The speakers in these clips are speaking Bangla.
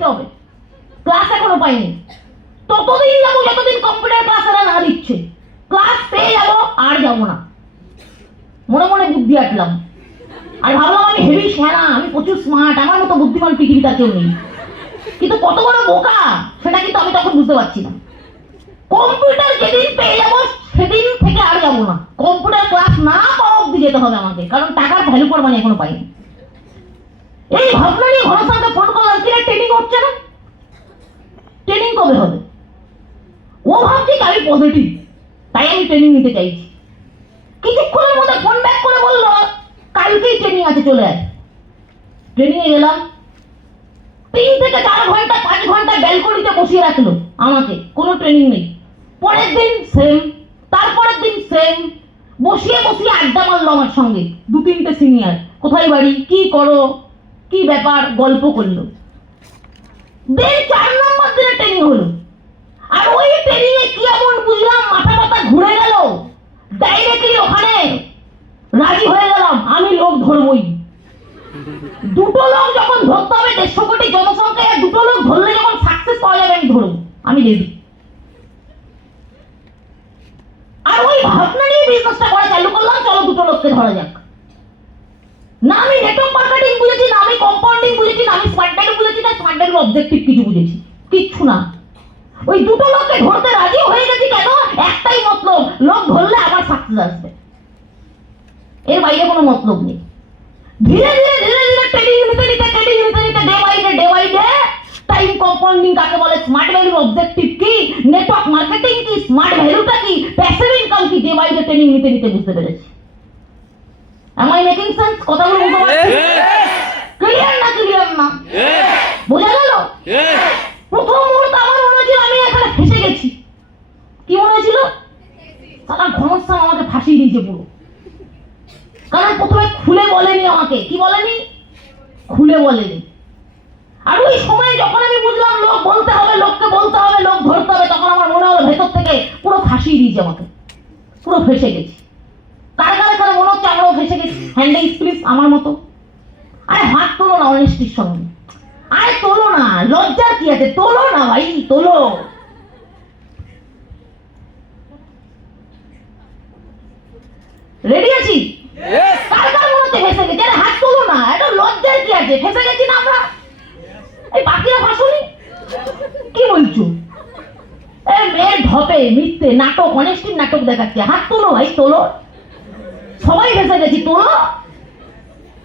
শিখতে হবে, ক্লাস এখনো পাইনি। ততদিন যাবো যতদিন কম্পিউটার ক্লাস এরা না দিচ্ছে। ক্লাস পেয়ে যাবো আর যাবো না। মনে মনে বুদ্ধি আটলাম আর ভাবলাম আমি হেভি সেরা, আমি প্রচুর স্মার্ট, আমার মতো বুদ্ধিমান পৃথিবীতে আর কেউ নেই। কিন্তু কত বড় বোকা সেটা কিন্তু আমি তখন বুঝতে পারছি না। কম্পিউটার যেদিন পেয়ে যাবো সেদিন থেকে আর যাবো না। কম্পিউটার ক্লাস না পাওয়া অব্দি যেতে হবে আমাকে, কারণ টাকার ভ্যালু পর মানে এখনো পাইনি। এই ভাবনা নিয়ে ঘনশ্যামকে ফোন করলাম, কি ট্রেনিং হচ্ছে না, ট্রেনিং কবে হবে? ও ভাবছি আমি পজিটিভ, তাই আমি ট্রেনিং নিতে চাইছি। কিছুক্ষণের মধ্যে ফোন ব্যাক করে বললো কালকেই ট্রেনিং আছে, চলে আয়। ট্রেনিং এ গেলাম, 3 থেকে 4 ঘন্টা 5 ঘন্টা ব্যালকনিতে বসিয়ে রাখলো আমাকে, কোনো ট্রেনিং নেই। পরের দিন সেম, তারপরের দিন সেম, বসিয়ে বসিয়ে আড্ডা মারলো আমার সঙ্গে 2-3টে সিনিয়র। কোথায় বাড়ি, কি করো, কি ব্যাপার, গল্প করলো। দেন 4 নম্বর দিনে ট্রেনিং হলো। আর ওই ট্রেনিং এ কি এমন বুঝলাম, মাথা মাথা ঘুরে গেল। ডাইরেক্টলি ওখানে রাজি হয়ে গেলাম আমি লোক ধরবই। 2টো লোক যখন ধরতে হবে, 150 কোটি জনসংখ্যায় 2টো লোক ধরলে যখন সাকসেস পাওয়া যাবে আমি ধরবো, আমি রেডি। আর ওই ভাবনা নিয়ে বিজনেসটা করা চালু করলাম, চলো 2টো লোককে ধরা যাক। না আমি নেটওয়ার্ক মার্কেটিং বুঝেছি, না আমি কম্পাউন্ডিং বুঝেছি, না আমি স্মার্ট ভ্যালু বুঝেছি, না স্মার্ট ভ্যালুর অবজেক্টিভ কিছু বুঝেছি, কিচ্ছু না। ওই 2টো লোককে ধরতে রাজি হয়ে গেছি কেন? একটাই মতলব, লোক ধরলে আবার সাকসেস আসবে, এর বাইরে কোনো মতলব নেই। ধীরে ধীরে ধীরে ধীরে ট্রেনিং নিতে নিতে day by day time compounding কাকে বলে, স্মার্ট ভ্যালুর অবজেক্টিভ কি, নেটওয়ার্ক মার্কেটিং কি, স্মার্ট ভ্যালুটা কি, প্যাসিভ ইনকাম কি, ডে বাই ডে ট্রেনিং নিতে নিতে বুঝতে পেরেছি। Am I making sense? কথাগুলো বুঝতে পারছি? ক্লিয়ার না? বোঝা গেল? প্রথম মুহূর্তে আমার মনে হচ্ছিল আমি এখানে ফেসে গেছি। কি মনে হচ্ছিল? সারা ঘনশ্যাম আমাকে ফাঁসিয়ে দিয়েছে পুরো। কারণ প্রথমে খুলে বলেনি আমাকে, কি বলেনি, খুলে বলেনি। আর ওই সময় যখন আমি বুঝলাম লোক বলতে হবে, লোককে বলতে হবে, লোক ধরতে হবে, তখন আমার মনে হলো ভেতর থেকে পুরো ফাঁসিয়ে দিয়েছে আমাকে, পুরো ফেসে গেছি। কার কারে কারে মনে হচ্ছে আমরাও ফেসে গেছি? হ্যান্ডেল প্লিজ আমার মতো। আরে হাত তোলো না অনেস্টির সঙ্গে, আরে তোলো না, লজ্জার কি আছে, তোলো না ভাই, তোলো। রেডি আছি? কার কার মনে হচ্ছে ফেসে গেছি? আরে হাত তোলো না, এটা লজ্জার কি আছে, ফেসে গেছি না আমরা? এই বাকিরা ফাঁসুনি, কি বলছো? এই মেয়ের ঢপে মিথ্যে নাটক, অনেস্টির নাটক দেখাচ্ছে। হাত তোলো ভাই, তোলো, সবাই ফেসে গেছি, তোলো।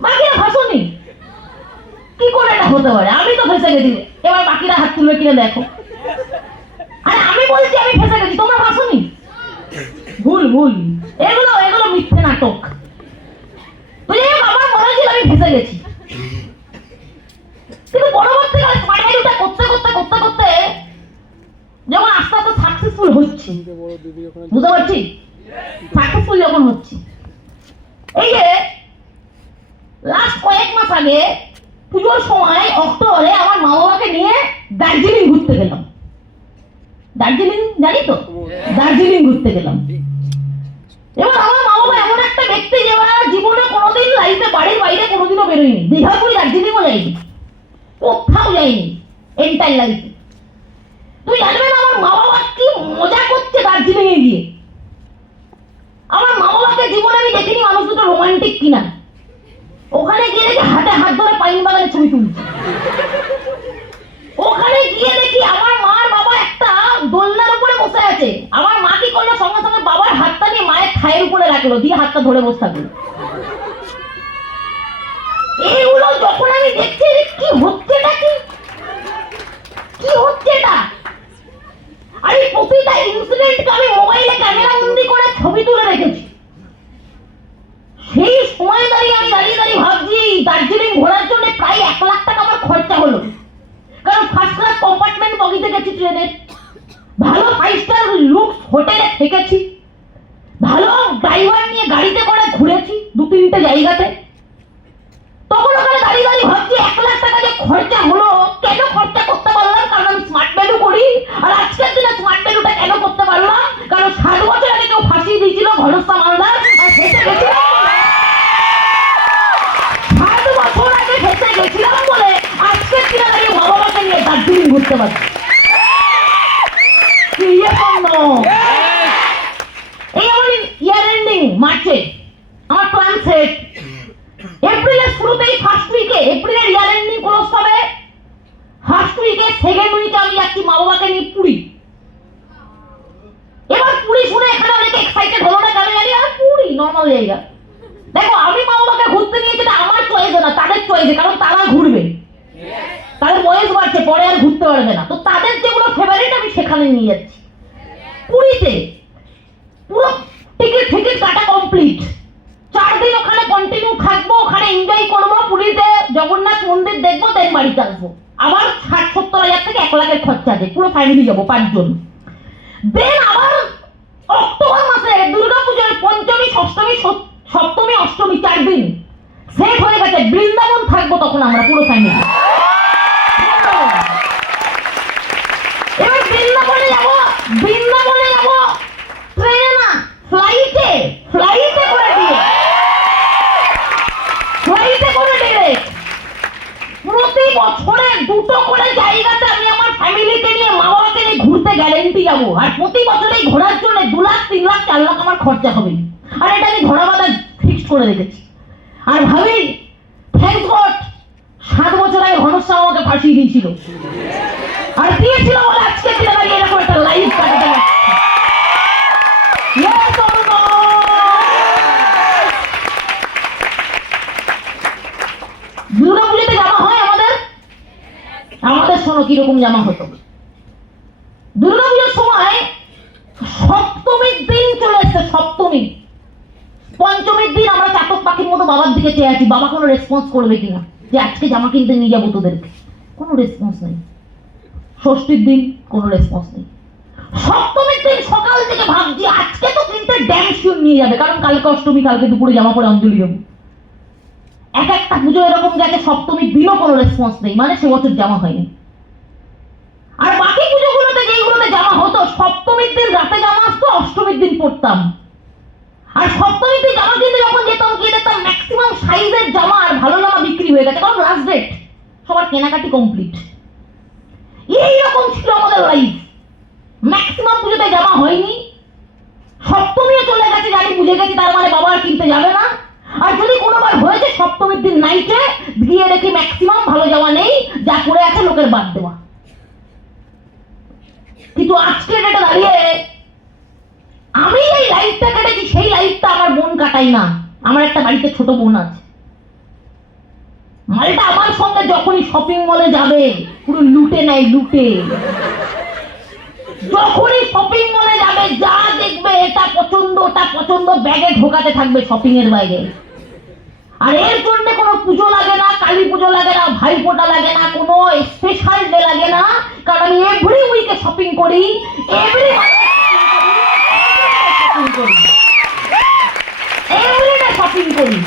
বাকিরা ফাঁসুনি, কি করে এটা হতে পারে? আমি তো ফেসে গেছি, এবার বাকিরা হাত তুলবে কিনা দেখো। আরে আমি বলছি আমি ফেসে গেছি, তোমরা ফাঁসুনি। ভুল ভুল, এগুলো এগুলো মিথ্যে নাটক। তুই আমার মনে হয়েছিল আমি ফেসে গেছি, কিন্তু পরবর্তীকালে স্মার্ট ভ্যালুটা করতে করতে করতে করতে যখন আস্তে আস্তে সাকসেসফুল হচ্ছে, বুঝতে পারছি সাকসেসফুল যখন হচ্ছে, এই যে লাস্ট কয়েক মাস আগে পুজোর সময় অক্টোবরে আমার মা বাবাকে নিয়ে দার্জিলিং ঘুরতে গেলাম। দার্জিলিং জানি তো, দার্জিলিং ঘুরতে গেলাম। এবার আমার মা বাবা এমন একটা ব্যক্তি যে জীবনে কোনোদিন লাইফে বাড়ির বাইরে কোনোদিনও বেরোয়নি, দীঘা কই দার্জিলিংও যায়নি, কোথাও যায়নি এন্টার লাইফে। তুই জানবে না আমার মা বাবা কি মজা করছে দার্জিলিং এ গিয়ে। আমার মা বাবাকে জীবনে আমি দেখিনি মানুষ দুটো রোমান্টিক কিনা। ওখানে গিয়ে দেখি হাতে হাত ধরে পাইন বাগানে ছবি তুলছে। ওখানে গিয়ে দেখি আমার মার বাবা একটা দোলনার উপরে বসে আছে। আমার মা কি করলো, সঙ্গে সঙ্গে বাবার হাতটা নিয়ে মায়ের থায়ের উপরে রাখলো, দিয়ে হাতটা ধরে বসে থাকলো। এইগুলো যখন আমি দেখছি কি হচ্ছেটা, কি হচ্ছে এটা, আর এই প্রতিটা ইনসিডেন্টকে আমি মোবাইলে ক্যামেরা বন্দি করে ছবি তুলে রেখেছি। সেই সময় দাঁড়িয়ে আমি দাঁড়িয়ে ভাবছি দার্জিলিং ঘোরার জন্য প্রায় 1 লাখ টাকা আমার খরচা হলো। কারণ ফার্স্ট ক্লাস কম্পার্টমেন্ট বগিতে গেছি ট্রেনের, ভালো 5 স্টার লুকস হোটেলে থেকেছি, ভালো ড্রাইভার নিয়ে গাড়িতে করে ঘুরেছি 2-3টে জায়গাতে। তখন ওখানে দাঁড়িয়ে ভাবছি 1 লাখ টাকা যে খরচা হলো, কেন খরচা করতে পারলাম? কারণ আমি স্মার্ট ভ্যালু করি। আর আজকের দিনে স্মার্ট ভ্যালুটা কেন করতে পারলাম? কারণ 60 বছর আগে কেউ ফাঁসিয়ে দিয়েছিল ঘনশ্যাম মালদার, আর ফেসে গেছিল। 60 বছর আগে ফেসে গেছিলাম বলে আজকের দিনে দাঁড়িয়ে মা বাবাকে নিয়ে চারটে বাজে। এই আমার ইয়ার এন্ডিং মার্চে আমার প্ল্যান সেট, এপ্রিলের শুরুতেই ফার্স্ট উইকে, এপ্রিলের ইয়ার এন্ডিং ক্লোজ হবে, ফার্স্ট উইকে সেকেন্ড উইকে আমি যাচ্ছি মা বাবাকে নিয়ে পুরী। এবার পুরী শুনে এখানে অনেকে এক্সাইটেড হলো না, কেন জানি, আর পুরী নর্মাল জায়গা। দেখো আমি মা বাবাকে ঘুরতে নিয়ে যেটা আমার চয়েসে না, তাদের চয়েসে, কারণ তারা ঘুরবে, তাদের বয়স বাড়ছে, পরে আর ঘুরতে পারবে না, তো তাদের যেগুলো ফেভারিট আমি সেখানে নিয়ে যাচ্ছি। পুরীতে পুরো টিকিট কাটা কমপ্লিট, 4 দিন ওখানে কন্টিনিউ থাকবো, ওখানে এনজয় করবো, পুরীতে জগন্নাথ মন্দির দেখবো, দেন বাড়িতে আসবো। আবার 60-70 হাজার থেকে 1 লাখের খরচা আছে, পুরো ফ্যামিলি যাবো 5 জন। দেন আবার অক্টোবর মাসে দুর্গাপূজার পঞ্চমী, ষষ্ঠমী, সপ্তমী, অষ্টমী 4 দিন সেট হয়ে গেছে, বৃন্দাবন থাকবো তখন আমরা পুরো ফ্যামিলি। এবার বৃন্দাবনে যাবো ট্রেনে না, ফ্লাইটে করে ডিরেক্ট। প্রতি বছরে 2টো করে জায়গাতে আমি আমার ফ্যামিলিকে নিয়ে, মা বাবাকে নিয়ে ঘুরতে গ্যারেন্টি যাবো, আর প্রতি বছরে ঘোরার জন্য 2 লাখ, 3 লাখ, 4 লাখ আমার খরচা হবে, আর এটা আমি ধরা বাঁধা ফিক্সড করে রেখেছি। আর ভাবি থ্যাঙ্ক গড 7 বছর আগে ঘনশ্যাম আমাকে ফাঁসিয়ে দিয়েছিল, আর দিয়েছিল বলে আজকে দিনে দাঁড়িয়ে এরকম একটা লাইফ কাটাতে পারছি। দুর্গাপুজোতে জামা হয় আমাদের শোনো কিরকম জামা হতো। দুর্গাপুজোর সময় সপ্তমীর দিন চলে এসছে, সপ্তমী, পঞ্চমীর দিন আমরা চাতক পাখির মতো বাবার দিকে চেয়ে আছি, বাবা কোনো রেসপন্স করবে কিনা, যে আজকে জামা কিনতে নিয়ে যাবো তোদেরকে, কোনো রেসপন্স নেই। ষষ্ঠীর দিন কোনো রেসপন্স নেই। সপ্তমীর দিন সকাল থেকে ভাবছি আজকে তো কিনতে ড্যাম শিওর নিয়ে যাবে, কারণ কালকে অষ্টমী, কালকে দুপুরে জামা পরে অঞ্জলি দেবো। একটা পুজো এরকম গেছে সপ্তমীর দিনও কোনো রেসপন্স নেই, মানে সে বছর জামা হয়নি। আর বাকি পুজোগুলোতে যেগুলোতে জামা হতো, সপ্তমীর দিন রাতে জামা আসতো, অষ্টমীর দিন পড়তাম। আর সপ্তমীর দিন জামা কিনতে যখন যেতাম, গিয়ে দেখতাম ম্যাক্সিমাম সাইজের জামা আর ভালো জামা বিক্রি হয়ে গেছে, কারণ লাস্ট ডেট, সবার কেনাকাটি কমপ্লিট। এইরকম ছিল আমাদের লাইফ। ম্যাক্সিমাম পুজোতে জামা হয়নি, সপ্তমীও চলে গেছে, জানি বুঝে গেছি তার মানে বাবা আর কিনতে যাবে না। আর যদি কোনোবার হয়েছে সপ্তমীর দিন নাইটে গিয়ে দেখি ম্যাক্সিমাম ভালো জামা নেই, যা পরে আছে লোকের বাদ দেওয়া। কিন্তু আজকে ডেটে দাঁড়িয়ে আমি এই লাইফটা কেটেছি, সেই লাইফটা আমার বোন কাটাই না। আমার একটা বাড়িতে ছোট বোন আছে, মালটা আমার সঙ্গে যখনই শপিং মলে যাবে পুরো লুটে নেয়, লুটে। যখনই শপিং মলে যাবে যা দেখবে এটা পছন্দ, ওটা পছন্দ, ব্যাগে ঢোকাতে থাকবে শপিং এর বাইরে। আর এর জন্য কোনো পুজো লাগে না, কালী পুজো লাগে না, ভাইফোঁটা লাগে না, কোনো স্পেশাল ডে লাগে না, কারণ আমি এভরি উইকে শপিং করি, শপিং করি।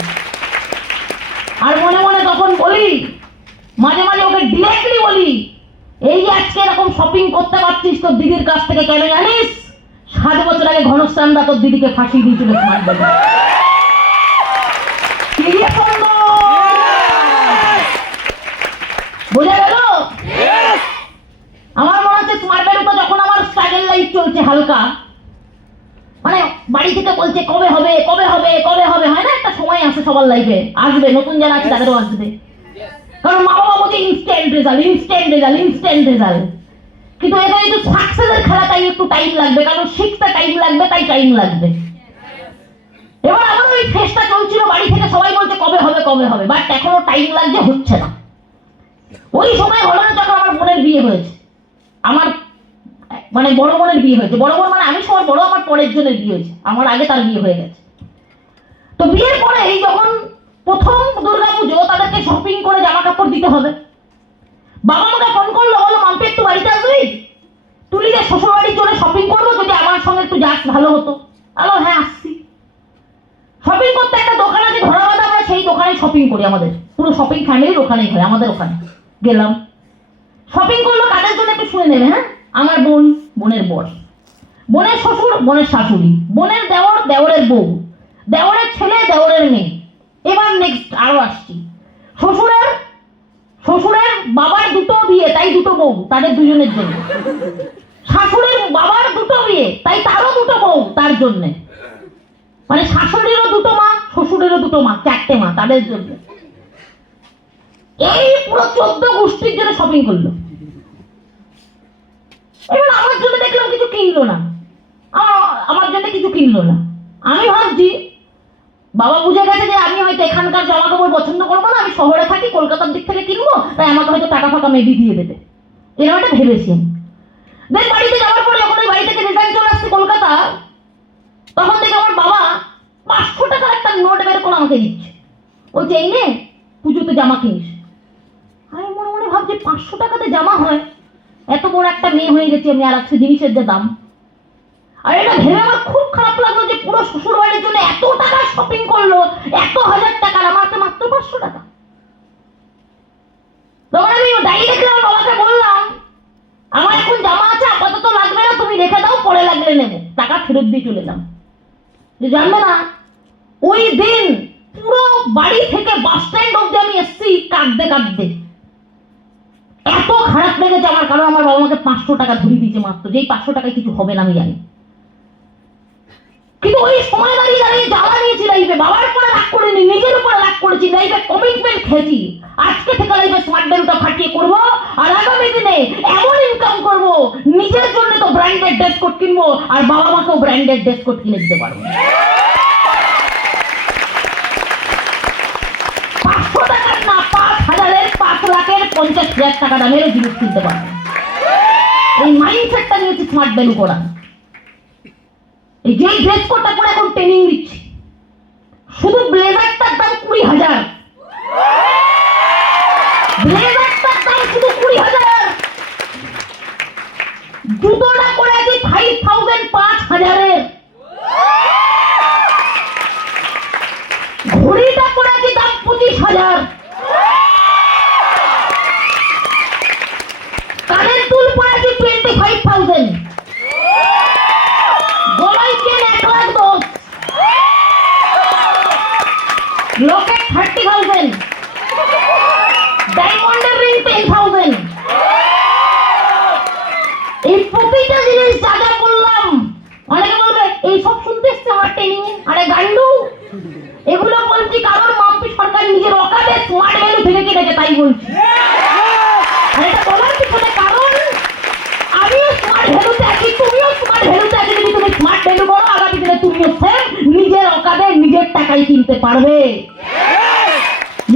আর মনে মনে তখন বলি, মাঝে মাঝে ওকে ডিরেক্টলি বলি, এই যে আজকে এরকম শপিং করতে পারছিস তোর দিদির কাছ থেকে, কেন জানিস? 7 বছর আগে ঘনশ্যামদা তোর দিদিকে ফাঁসিয়ে দিয়েছিল স্মার্ট ব্যাগে। বোঝা গেল? আমার মনে হচ্ছে স্মার্ট ব্যাগে তো যখন আমার স্ট্রাগল লাইফ চলছে হালকা, মানে বাড়ি থেকে বলছে কবে হবে কবে হবে কবে হবে, হয় না একটা সময় আসে সবার লাইফে, আসবে, নতুন যারা আছে তাদেরও আসবে, কারণ মা বাবা বলছে instant result, instant result, instant result. কিন্তু এটা কিন্তু সাকসেসের খেলা, তাই একটু টাইম লাগবে, কারণ শিখতে টাইম লাগবে, তাই টাইম লাগবে। এবার আমার ওই ফেসটা চলছিল, বাড়ি থেকে সবাই বলছে কবে হবে কবে হবে, বাট এখনো টাইম লাগছে, হচ্ছে না। ওই সময় ঘটনা যখন আমার বোনের বিয়ে হয়েছে, আমার মানে বড় বোনের বিয়ে হয়েছে, বড় বোন মানে আমি সবার বড়, আমার পরের জনের বিয়ে হয়েছে, আমার আগে তার বিয়ে হয়ে গেছে। তো বিয়ের পরে এই যখন প্রথম দুর্গাপুজো, তাদেরকে শপিং করে জামা কাপড় দিতে হবে। বাবা আমাকে ফোন করলো, বললো মাম্পি একটু বাড়িতে আসবি, তুলিদের শ্বশুর বাড়ি চলে শপিং করবো, যদি আমার সঙ্গে একটু যাস ভালো হতো। আলো হ্যাঁ আসছি। শপিং করতে একটা দোকান আছে ধরাবাঁধা, আমরা সেই দোকানে শপিং করি, আমাদের পুরো শপিং ফ্যামিলির ওখানেই হয়, আমাদের ওখানে গেলাম। শপিং করলো কাদের জন্য একটু শুনে নেবে, হ্যাঁ? আমার বোন, বোনের বর, বোনের শ্বশুর, বোনের শাশুড়ি, বোনের দেওর, দেওরের বউ, দেওরের ছেলে, দেওরের মেয়ে। এবার নেক্সট আরো আসছি, শ্বশুরের বাবার 2টো বিয়ে, তাই 2টো বউ। বউ, তাদের দুজনের জন্য। শাশুড়ির বাবার দুটো বিয়ে, তাই তারও দুটো বউ তার জন্য। মানে শাশুড়িরও দুটো মা, শ্বশুরেরও দুটো মা, 4টে মা তাদের জন্য। এই পুরো 14 গোষ্ঠীর জন্য শপিং করলো। এবার আমার জন্য দেখলাম কিছু কিনলো না, আমার জন্য কিছু কিনলো না। আমি ভাবছি বাবা বুঝে গেছে যে আমি হয়তো এখানকার জামা কাপড় পছন্দ করবো না, আমি শহরে থাকি, কলকাতার দিক থেকে কিনবো, তাই আমাকে হয়তো টাকা ফাঁকা মেবি দিয়ে দেবে, এরকম একটা ভেবেছি। দেন বাড়িতে যাওয়ার পরে যখন ওই বাড়ি থেকে রিটার্ন চলে আসছে কলকাতা, তখন দেখে আমার বাবা 500 টাকার একটা নোট বের করে আমাকে দিচ্ছে। বলছে এই নে, পুজোতে জামা কিনিস। আমি মনে মনে ভাবছি 500 টাকাতে জামা হয়? এত বড় একটা মেয়ে হয়ে গেছি আমি, আর একটা জিনিসের যে দাম। আর এটা ভেবে আমার খুব খারাপ লাগলো যে পুরো শ্বশুর বাড়ির জন্য এত টাকা শপিং করলো, 1000 টাকার, আমাকে মাত্র 500 টাকা। তখন আমি ডাইরি দেখলাম, বাবাকে বললাম আমার এখন জামা আছে, আপাতত লাগবে না, তুমি রেখে দাও, পরে লাগলে নেবো। টাকা ফেরত দিয়ে চলে এলাম। যে জানবে না, ওই দিন পুরো বাড়ি থেকে বাস স্ট্যান্ড অব্দি আমি এসছি কাঁদতে কাঁদতে। এত খারাপ লেগেছে আমার, কারণ আমার বাবা আমাকে 500 টাকা ধরিয়ে দিয়েছে মাত্র, যেই 500 টাকায় কিছু হবে না আমি জানি। কিন্তু ওই সময় দাঁড়িয়ে দাঁড়িয়ে জ্বালা নিয়েছি লাইফে, বাবার উপরে রাগ করিনি, নিজের উপরে রাগ করেছি, লাইফে কমিটমেন্ট খেয়েছি। আজকে থেকে লাইফে স্মার্ট ভ্যালুটা ফাটিয়ে করবো, আর আগামী দিনে এমন ইনকাম করবো, নিজের জন্য তো ব্র্যান্ডেড ড্রেস কোড কিনবো, আর বাবা মাকেও ব্র্যান্ডেড ড্রেস কোড কিনে দিতে পারবো। 500 টাকার না, 5,000-এর, 5 লাখের, 50,000 টাকা দামেরও জিনিস কিনতে পারবো। এই মাইন্ডসেটটা নিয়েছি স্মার্ট ভ্যালু করা। এই যে ড্রেস কোডটা পরে এখন ট্রেনিং দিচ্ছি, শুধু ব্লেজারটার দাম 20,000। ব্লেজারটার দাম শুধু 20,000। জুতোটা পরে আছি 5,000, 5,000-এর। ঘড়িটা পরে আছি দাম 25,000। কানের দুল পরে আছি 25,000। গলায় চেন 1,10,000। লকেট 30,000। ডায়মন্ডের রিং 10,000। এই প্রতিটা জিনিস যা যা বললাম, অনেকে বলবে এই সব শুনতে এসছে আমার ট্রেনিং এ। আরে গান্ডু, এগুলো বলছি কারণ মাম্পি সরকার নিজের অকাদে স্মার্ট ভ্যালু থেকে কিনেছে, তাই বলছি। আর এটা বলার পিছনে কারণ আমিও স্মার্ট ভ্যালুতে আছি, তুমিও স্মার্ট ভ্যালুতে আছি। যদি তুমি স্মার্ট ভ্যালু করো, আগামী দিনে তুমিও সেম নিজের অকাদে নিজের টাকায় কিনতে পারবে।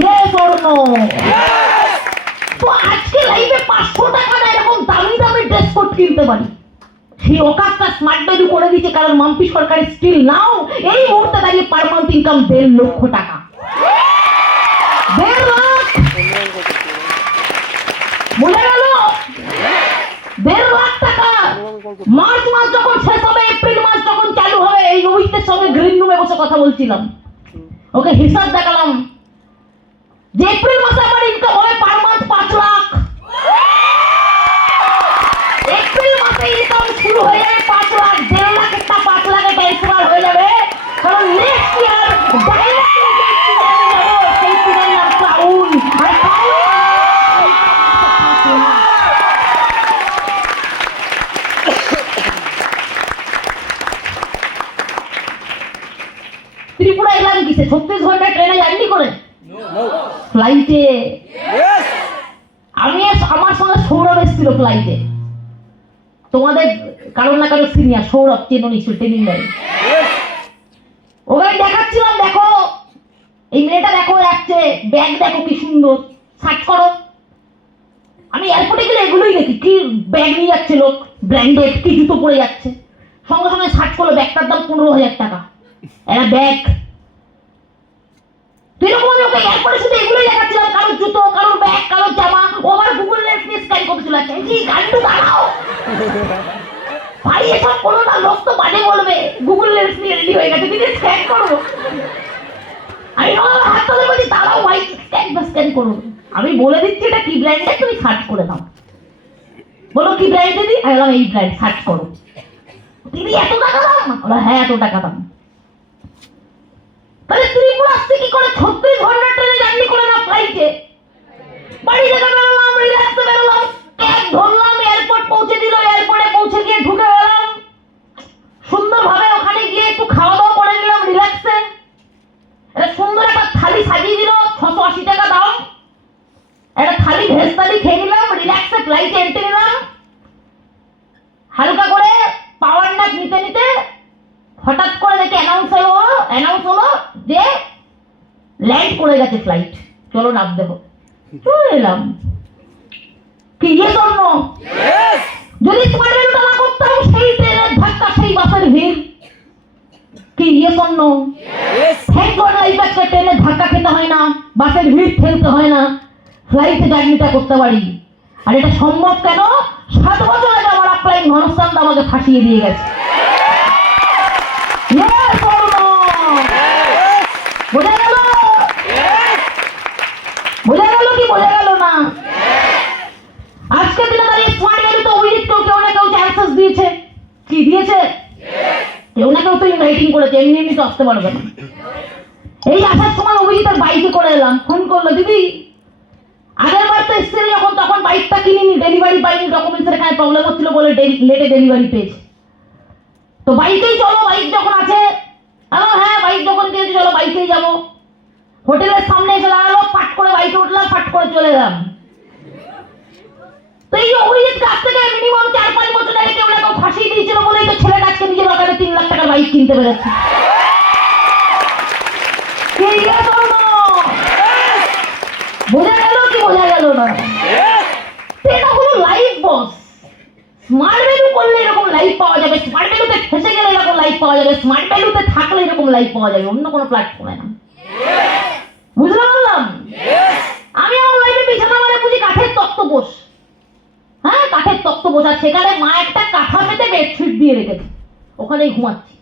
Yes or no? তো আজকে লাইফে 500 টাকা না এরকম দামি দামি ড্রেস কোড কিনতে পারি, সেই অকাশটা স্মার্ট ভ্যালু করে দিচ্ছে। কারণ মাম্পি সরকারের স্টিল নাও এই মুহূর্তে দাঁড়িয়ে পার মান্থ ইনকাম 1.5 লক্ষ টাকা। 1.5 লাখ বলে গেল, 1.5 লাখ টাকা। মার্চ মাস যখন শেষ হবে, এপ্রিল মাস যখন চালু হবে, এই রোহিতের সঙ্গে গ্রিন রুমে বসে কথা বলছিলাম, ওকে হিসাব দেখালাম যে এপ্রিল মাসে আমার ইনকাম হবে পার মান্থ 5 লাখ। এপ্রিল মাসে ইনকাম শুরু হয়ে যাবে 5 লাখ, 1.5 লাখ একটা 5 লাখে ট্রান্সফার হয়ে যাবে। কারণ নেক্সট ইয়ার ডাইরেক্ট সেই সিনের নাম ক্লাউন। আর ত্রিপুরা এলাম কিসে? 36 ঘন্টা ট্রেনে জার্নি করে, ফ্লাইটে। আমি আমার সঙ্গে সৌরভ এসেছিল ফ্লাইটে, তোমাদের কারোর না কারোর সিনিয়র সৌরভ, চেনো নিশ্চয়, ট্রেনিং দেয়। ওখানে দেখাচ্ছিলাম, দেখো এই মেয়েটা দেখো যাচ্ছে, ব্যাগ দেখো কি সুন্দর, সার্চ করো। আমি এয়ারপোর্টে গেলে এগুলোই দেখি, কি ব্যাগ নিয়ে যাচ্ছে লোক, ব্র্যান্ডেড, কি জুতো পরে যাচ্ছে। সঙ্গে সঙ্গে সার্চ করলো, ব্যাগটার দাম 15,000 টাকা। এরা ব্যাগ এরকম। আমি ওকে এয়ারপোর্টে শুধু এগুলোই দেখাচ্ছিলাম, কারোর জুতো, কারোর ব্যাগ, কারোর জামা। ও আমার গুগল লেন্স নিয়ে স্ক্যান করতে চলে যাচ্ছে। এই গান্ডু দাঁড়াও ভাই, এসব করো না, লোক তো বাজে বলবে। গুগল লেন্স নিয়ে রেডি হয়ে গেছে, দিদি স্ক্যান করো। আমি হাত ধরে বলছি দাঁড়াও ভাই, স্ক্যান করো। আমি বলে দিচ্ছি এটা কি ব্র্যান্ডের, তুমি সার্চ করে দাও। বলো কি ব্র্যান্ড দিদি? আমি বললাম এই ব্র্যান্ড, সার্চ করো। দিদি এত টাকা দাম? বলো হ্যাঁ এত টাকা দাম। তাহলে ত্রিপুরা আসছে কি করে? 36 ঘন্টা ট্রেনে জার্নি করে না ফ্লাইটে। বাড়ি থেকে বেরোলাম, রিল্যাক্সে বেরোলাম, ক্যাব ফ্লাইটে এন্ট্রি নিলাম, হালকা করে পাওয়ার ন্যাপ নিতে নিতে হঠাৎ করে দেখে অ্যানাউন্স হলো যে ল্যান্ড করে গেছে ফ্লাইট, চলো নাম দেখো। চলে এলাম। কি জন্য? যদি স্মার্ট ভ্যালুটা না করতাম, সেই ট্রেনের ধাক্কা, সেই বাসের ভিড়, কি জন্য? থ্যাংক গড লাইফে ট্রেনের ধাক্কা খেতে হয় না, বাসের ভিড় ঠেলতে হয় না, ফ্লাইটে জার্নিটা করতে পারি। আর এটা সম্ভব কেন? 7 বছর আগে আমার আপলাইন ঘনশ্যাম আমাকে ফাঁসিয়ে দিয়ে গেছে। বোঝা গেল? বোঝা গেল কি বোঝা গেল না? আজকে দিনে দাঁড়িয়ে স্মার্ট ভ্যালু তো অভিজিৎ কেউ না কেউ চান্সেস দিয়েছে। কি দিয়েছে? কেউ না কেউ তো ইনভাইটিং করেছে, এমনি এমনি তো আসতে পারবে না। এই আসার সময় অভিজিতের বাইকে করে এলাম, ফোন করলো, দিদি আগের বার তো এসেছিল যখন, তখন বাইকটা কিনিনি, ডেলিভারি পাইনি, ডকুমেন্টসের এখানে প্রবলেম হচ্ছিল বলে লেটে ডেলিভারি পেয়েছে, তো বাইকেই চলো, বাইক যখন আছে। হ্যাঁ বাইক যখন কিনেছি চলো বাইকেই যাবো। হোটেলের সামনে এসে দাঁড়ালো, পাট করে বাইকে উঠলাম, পাট করে চলে এলাম। তো এই অভিজিৎ কাছ থেকে মিনিমাম 4-5 বছর আগে কেউ না কেউ ফাঁসিয়ে দিয়েছিল বলেই তো ছেলেটা আজকে নিজের দরকারে 3 লাখ টাকার বাইক কিনতে পেরেছে। বোঝা গেল কি বোঝা গেল না? এটা হলো লাইফ বস। স্মার্ট ভ্যালু করলে এরকম লাইফ পাওয়া যাবে, স্মার্ট ভ্যালুতে ফেসে গেলে এরকম লাইফ পাওয়া যাবে, স্মার্ট ভ্যালুতে থাকলে এরকম লাইফ পাওয়া যাবে, অন্য কোনো প্ল্যাটফর্মে না। বুঝতে পারলাম? আমি আমার লাইফে বিছানা মানে বুঝি কাঠের তক্তপোষ। হ্যাঁ, কাঠের তক্তপোষ, আর সেখানে মা একটা কাঁথা পেতে বেডশিট দিয়ে রেখেছে, ওখানেই ঘুমাচ্ছি।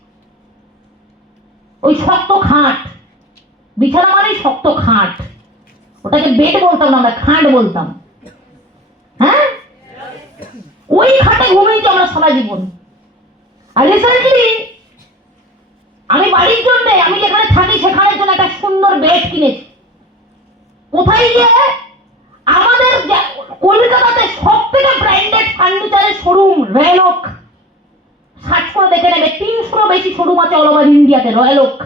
ওই শক্ত খাট, বিছানা মানে শক্ত খাট, ওটাকে বেড বলতাম না, আমরা খাট বলতাম। হ্যাঁ, ওই খাটে ঘুমিয়েছি আমরা সারা জীবন। আর রিসেন্টলি আমি বাড়ির জন্য, আমি যেখানে থাকি সেখানের জন্য একটা সুন্দর বেড কিনেছি। কোথায় গিয়ে? আমাদের কলকাতাতে সব থেকে ব্র্যান্ডেড ফার্নিচারের শোরুম রয়্যালক, সার্চ করে দেখে নেবে, 300 বেশি শোরুম আছে অল ওভার ইন্ডিয়াতে। রয়্যালক,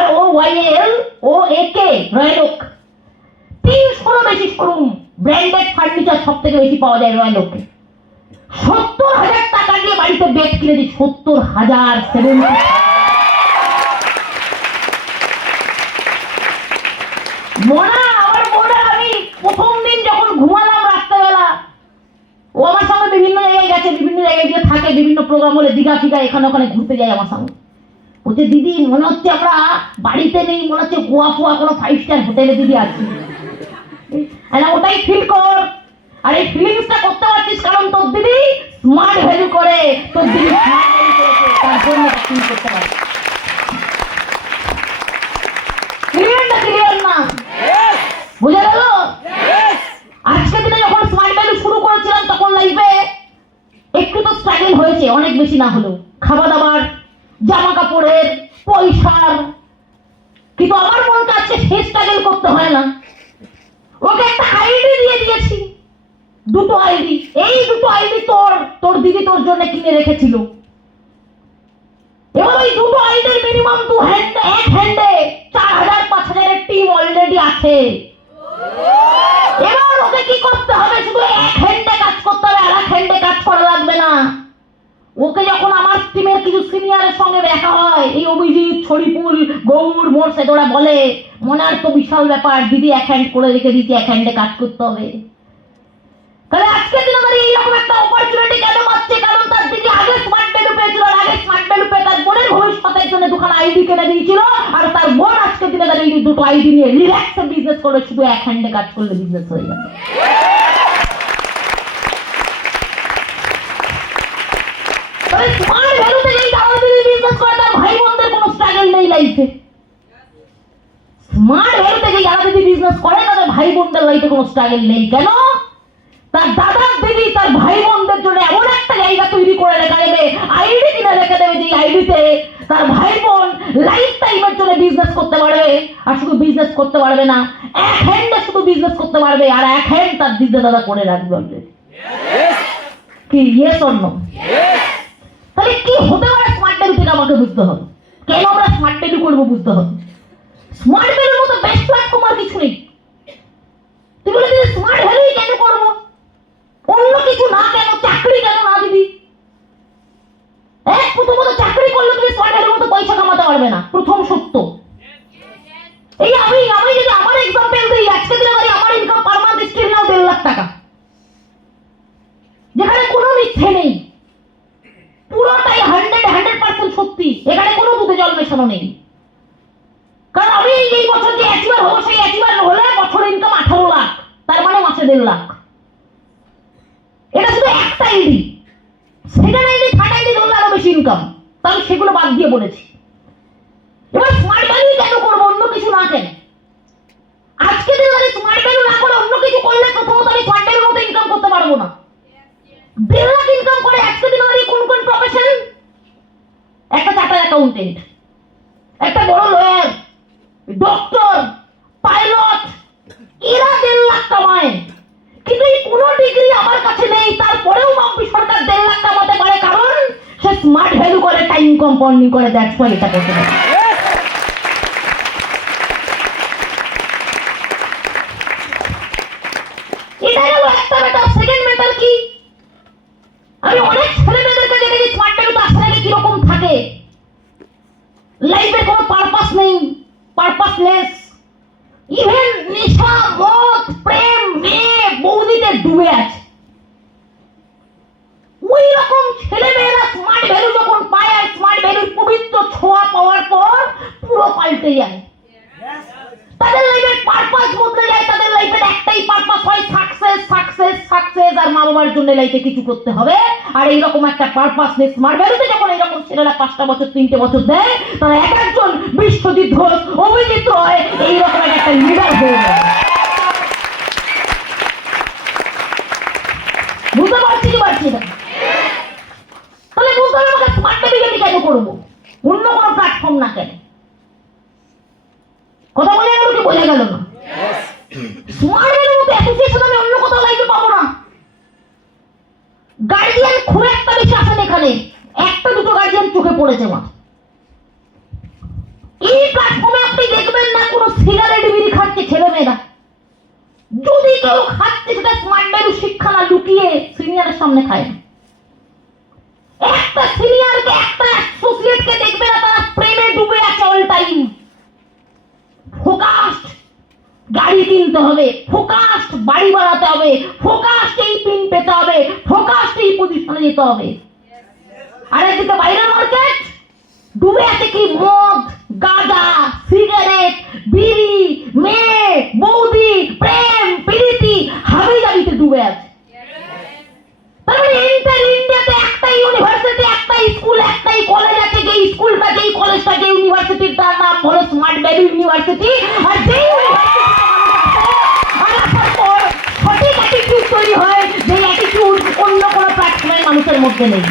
ROYLOAK, রয়্যালক, 300 বেশি শোরুম, ব্র্যান্ডেড ফার্নিচার সব থেকে বেশি পাওয়া যায় রয়্যালকে। 70,000 টাকা দিয়ে বাড়িতে বেড কিনেছি, 70,000, 70। আমি প্রথম দিন যখন ঘুমালাম রাত্রেবেলা, ও আমার সঙ্গে বিভিন্ন জায়গায় গেছে, বিভিন্ন জায়গায় গিয়ে থাকে, বিভিন্ন প্রোগ্রাম হলে দীঘা ফিঘা এখানে ওখানে ঘুরতে যায় আমার সঙ্গে। বলছে দিদি মনে হচ্ছে আমরা বাড়িতে নেই, মনে হচ্ছে গোয়া ফোয়া কোনো 5 স্টার হোটেলে দিদি আছি। ওটাই ফিল কর। আর এই ফিলিংসটা করতে পারছিস কারণ তোর দিদি স্মার্ট ভ্যালু করে, তোর দিদি স্মার্ট ভ্যালু করেছে, তার জন্য ফিল করতে পারছিস। ক্লিয়ার না? ক্লিয়ার না? বুঝে গেল? আজকে দিনে যখন স্মার্ট ভ্যালু শুরু করেছিলাম তখন লাইফে একটু তো স্ট্রাগল হয়েছে, অনেক বেশি না হলেও, খাওয়া দাওয়ার, জামা কাপড়ের, পয়সার, কিন্তু আমার মন কাছে সেই স্ট্রাগল করতে হয় না। ওকে একটা আইডি দিয়ে দিয়েছি, 2টো আইডি। এই 2টো আইডি তোর দিদি তোর জন্য কিনে রেখেছিল। এবার ওই 2টো আইডির মিনিমাম 2 হ্যান্ড, এক হ্যান্ডে 4,000-5,000 এর টিম অলরেডি আছে। এবার ওকে কি করতে হবে? শুধু এক হ্যান্ডে কাজ করতে হবে, আর এক হ্যান্ডে কাজ করা লাগবে না। ওকে যখন আমার টিমের কিছু সিনিয়রের সঙ্গে দেখা হয়, এই অভিজিৎ, ছড়িপুল, গৌর, মোর্শেদ, ওরা বলে মনে আর তো বিশাল ব্যাপার, দিদি এক হ্যান্ড করে রেখে দিচ্ছি, এক হ্যান্ডে কাজ করতে হবে। তাহলে আজকে দিন আমার এইরকম একটা অপরচুনিটি কেন পাচ্ছে? কারণ তার দিদি আগে স্মার্ট ভ্যালু পেয়েছিল, আর আগে স্মার্ট ভ্যালু পেয়ে তার বোনের ভবিষ্যতের জন্য 2খানা আইডি কিনে দিয়েছিল, আর তার বোন আজকে দিনে তার এই 2টো আইডি নিয়ে রিল্যাক্সে বিজনেস করবে, শুধু এক হ্যান্ডে কাজ করলে বিজনেস হয়ে যাবে। স্মার্ট ভ্যালুতে যেই দাদা দিদি বিজনেস করে তার ভাই বোনদের কোনো স্ট্রাগল নেই লাইফে। স্মার্ট ভ্যালুতে যেই দাদা দিদি বিজনেস করে তাদের ভাই বোনদের লাইফে কোনো স্ট্রাগল নেই। কেন? তার দাদা দিদি তার ভাই বোনদের জন্য এমন একটা জায়গা তৈরি করে রেখে দেবে, আইডি কিনে রেখে দেবে, যে আইডিতে তার ভাই বোন লাইফ টাইমের জন্য বিজনেস করতে পারবে। আর শুধু বিজনেস করতে পারবে না, এক হ্যান্ডে শুধু বিজনেস করতে পারবে, আর এক হ্যান্ড তার দিদি দাদা করে রাখবে অলরেডি। কি ইয়েস অর নো? তাহলে কি হতে পারে স্মার্ট ভ্যালু থেকে আমাকে বুঝতে হবে। কেন আমরা স্মার্ট ভ্যালু করবো বুঝতে হবে। স্মার্ট ভ্যালুর মতো বেস্ট প্ল্যাটফর্ম আর কিছু নেই। তুমি বলে দিলে স্মার্ট ভ্যালুই কেন করবো? যেখানে কোনো মিথ্যে নেই, পুরোটাই 100% সত্যি, এখানে কোনো দুধে জল মেশানো নেই। কারণ আমি এই বছর যে অ্যাচিভার হবো, সেই অ্যাচিভার হলে বছর ইনকাম 18 লাখ, তার মানে মাসে 1.5 লাখ। এটা শুধু একটা ID, second ID third ID ধরলে আরো বেশি ইনকাম, তাহলে সেগুলো বাদ দিয়ে বলেছি। এবার স্মার্ট ভ্যালু কেন করবো, অন্য কিছু না কেন? আজকে দিন আমি স্মার্ট ভ্যালু না করে অন্য কিছু করলে প্রথমত আমি স্মার্ট ভ্যালুর মতো ইনকাম করতে পারবো না। 1.5 লাখ ইনকাম করে আজকে দিন আমি কোন কোন প্রফেশন? একটা চার্টার্ড অ্যাকাউন্টেন্ট, একটা বড় লয়ার, ডক্টর, পাইলট, এরা 1.5 লাখ কামায়। কিন্তু এই কোনো ডিগ্রি আমার কাছে নেই, তারপরেও মাম্পি সরকার 1.5 লাখ কামাতে পারে, কারণ সে স্মার্ট ভ্যালু করে, টাইম কম্পাউন্ডিং করে, দ্যাটস ওয়াই এটা করতে পারে। এটা হলো একটা ম্যাটার। সেকেন্ড ম্যাটার কি, আমি অনেক ছেলে মেয়েদেরকে দেখেছি স্মার্ট ভ্যালু আসার আগে কিরকম থাকে, লাইফের কোনো পারপাস নেই, পারপাসলেস, ইভেন নেশা, মদ, প্রেম, মেয়ে, বৌদিতে ডুবে আছে। ওই রকম ছেলে মেয়েরা স্মার্ট ভ্যালু যখন পায়, আর স্মার্ট ভ্যালুর পবিত্র ছোঁয়া পাওয়ার পর পুরো পাল্টে যায়। তাদের লাইফের পারপাস বদলে যায়, তাদের লাইফের একটাই পারপাস হয় সাকসেস, সাকসেস, সাকসেস, আর মা বাবার জন্য লাইফে কিছু করতে হবে। আর এইরকম একটা পারপাস নেই স্মার্ট ভ্যালুতে যখন এইরকম ছেলেরা 5টা বছর 3টে বছর দেয়, তারা এক একজন বিশ্বজিৎ ঘোষ, অভিজিৎ রয়, এইরকম একটা লিডার হয়ে যায়। বুঝতে পারছি কি পারছি না? তাহলে বুঝতে হবে আমাকে স্মার্ট ভ্যালু আমি কেন করবো, অন্য কোনো প্ল্যাটফর্ম না কেন? কথা বলে গেল কি বোঝা গেল না? স্মার্ট ভ্যালুর মতো অ্যাসোসিয়েশন আমি অন্য কোথাও লাইফে পাবো না। গার্জিয়ান খুব একটা বেশি আসেন এখানে, একটা দুটো গার্জিয়ান চোখে পড়েছে আমার। এই প্ল্যাটফর্মে আপনি দেখবেন না কোনো সিগারেট বিড়ি খাচ্ছে ছেলেমেয়েরা। যদি কেউ খাচ্ছে সেটা স্মার্ট ভ্যালু শিক্ষা না লুকিয়ে সিনিয়রের সামনে খায় না। একটা সিনিয়রকে, একটা অ্যাসোসিয়েটকে দেখবে না তারা প্রেমে ডুবে আছে অল টাইম। ফোকাসড গাড়ি কিনতে হবে, ফোকাসড বাড়ি বানাতে হবে, ফোকাসড এই পিন পেতে হবে, ফোকাসড এই পজিশনে যেতে হবে। আর এদিকে বাইরের মার্কেট ডুবে আছে কি মদ, গাঁজা, সিগারেট, বিড়ি, মেয়ে, বৌদি, প্রেম, প্রীতি, হাবিজাবিতে ডুবে আছে। তারপরে এন্টার ইন্ডিয়াতে একটাই ইউনিভার্সিটি, একটাই স্কুল, একটাই কলেজ আছে, যে স্কুলটা, যেই কলেজটা, যে ইউনিভার্সিটির তার নাম হলো স্মার্ট ভ্যালু ইউনিভার্সিটি। আর যেই সঠিক অ্যাটিটিউড তৈরি হয়, যে অ্যাটিটিউড অন্য কোনো প্ল্যাটফর্মের মানুষের মধ্যে নেই।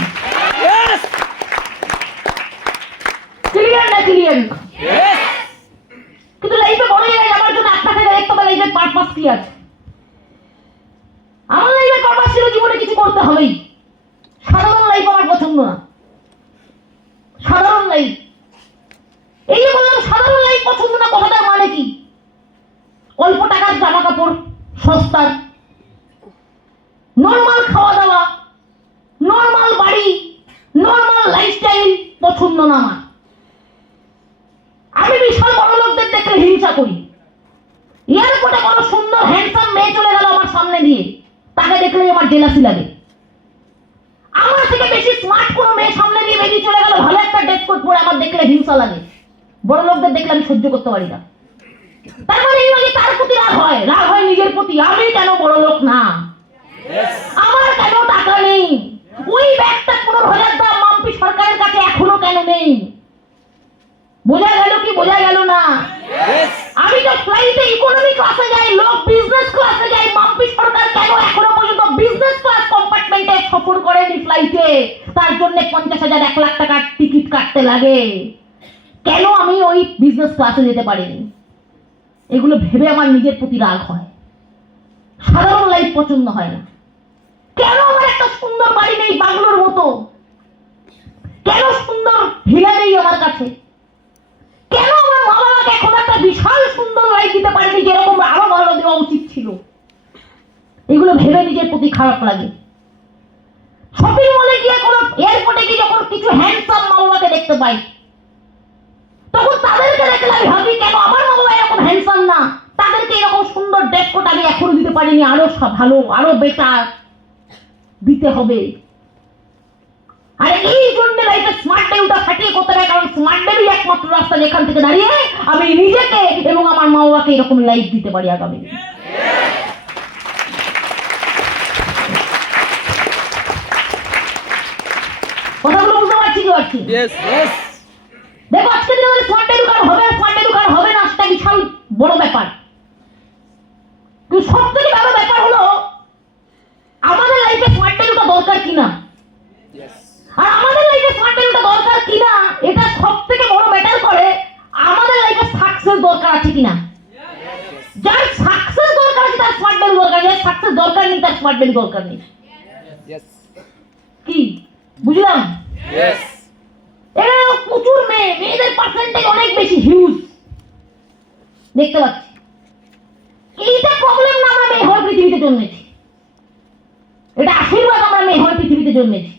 ক্লিয়ার না? ক্লিয়ার না? কিন্তু লাইফে বড় জায়গায় যাওয়ার জন্য আপনাকে দেখতে হবে লাইফের পারপাস কি আছে। আমার লাইফের পারপাস ছিল জীবনে কিছু করতে হবেই। সাধারণ লাইফ আমার পছন্দ না। সাধারণ লাইফ, এই যে বললাম সাধারণ লাইফ পছন্দ না, কথাটার মানে কি? অল্প টাকার জামা কাপড়, সস্তার, নর্মাল খাওয়া দাওয়া, নর্মাল বাড়ি, নর্মাল লাইফস্টাইল পছন্দ না আমার। আমি বিশাল বড় লোকদের দেখলে হিংসা করি। এয়ারপোর্টে কোনো সুন্দর হ্যান্ডসাম মেয়ে চলে গেল আমার সামনে দিয়ে, তাকে দেখলেই আমার জেলাসি লাগে। আমার থেকে বেশি স্মার্ট কোনো মেয়ে সামনে দিয়ে বেরিয়ে চলে গেল, ভালো একটা ড্রেস কোড পরে, আমার দেখলে হিংসা লাগে। বড় লোকদের দেখলে আমি সহ্য করতে পারি না। তার মানে এই নয় যে তার প্রতি রাগ হয়, রাগ হয় নিজের প্রতি। আমি কেন বড় লোক না? আমার কেন টাকা নেই? ওই ব্যাগটা 15,000 দাম মাম্পি সরকারের কাছে এখনো কেন নেই? বোঝা গেল কি বোঝা গেল না? আমি তো ফ্লাইটে ইকোনমি ক্লাসে যাই, লোক বিজনেস ক্লাসে যাই, মাম্পি সরকার কেন এখনো পর্যন্ত বিজনেস ক্লাস কম্পার্টমেন্টে সফর করেনি ফ্লাইটে? তার জন্য 50,000 1 লাখ টাকার টিকিট কাটতে লাগে। কেন আমি ওই বিজনেস ক্লাসে যেতে পারিনি? এগুলো ভেবে আমার নিজের প্রতি রাগ হয়। সাধারণ লাইফ পছন্দ হয় না। কেন আমার একটা সুন্দর বাড়ি নেই বাংলোর মতো? কেন সুন্দর ভিলা নেই আমার কাছে? কেন আমার মা বাবাকে এখন একটা বিশাল সুন্দর লাইফ দিতে পারেনি, যেরকম আরো ভালো দেওয়া উচিত ছিল? এগুলো ভেবে নিজের প্রতি খারাপ লাগে। শপিং মলে গিয়ে, কোনো এয়ারপোর্টে গিয়ে যখন কিছু হ্যান্ডসাম মা বাবাকে দেখতে পাই, তখন তাদেরকে দেখলে আমি ভাবি কেন আমার মা বাবা এরকম হ্যান্ডসাম না? তাদেরকে এরকম সুন্দর ড্রেস কোড আমি এখনো দিতে পারিনি, আরো ভালো, আরো বেটার। দিতে হবে। আর এই জন্য লাইফে স্মার্ট ভ্যালুটা ফাটিয়ে করতে হবে, কারণ স্মার্ট ভ্যালু একমাত্র রাস্তা যেখান থেকে দাঁড়িয়ে আমি নিজেকে এবং আমার মা বাবাকে এরকম লাইফ দিতে পারি আগামী। কথাগুলো বুঝতে পারছি কি পারছি? দেখো আজকে দিনে স্মার্ট ভ্যালু কার হবে, স্মার্ট ভ্যালু কার হবে না, সেটা বিশাল বড় ব্যাপার। কিন্তু সব থেকে বড় ব্যাপার হলো আমাদের লাইফে স্মার্ট ভ্যালুটা দরকার কিনা। আর আমাদের লাইফে স্মার্ট ভ্যালুটা দরকার কিনা এটা সব থেকে বড় ম্যাটার করে আমাদের লাইফে সাকসেস দরকার আছে কিনা। যার সাকসেস দরকার আছে তার স্মার্ট ভ্যালু দরকার, যার সাকসেস দরকার নেই তার স্মার্ট ভ্যালু দরকার নেই। কি বুঝলাম? এখানে প্রচুর মেয়েদের পার্সেন্টেজ অনেক বেশি, হিউজ দেখতে পাচ্ছি। এইটা প্রবলেম না, আমরা মেয়ে হয়ে পৃথিবীতে জন্মেছি, এটা আশীর্বাদ আমরা মেয়ে হয়ে পৃথিবীতে জন্মেছি।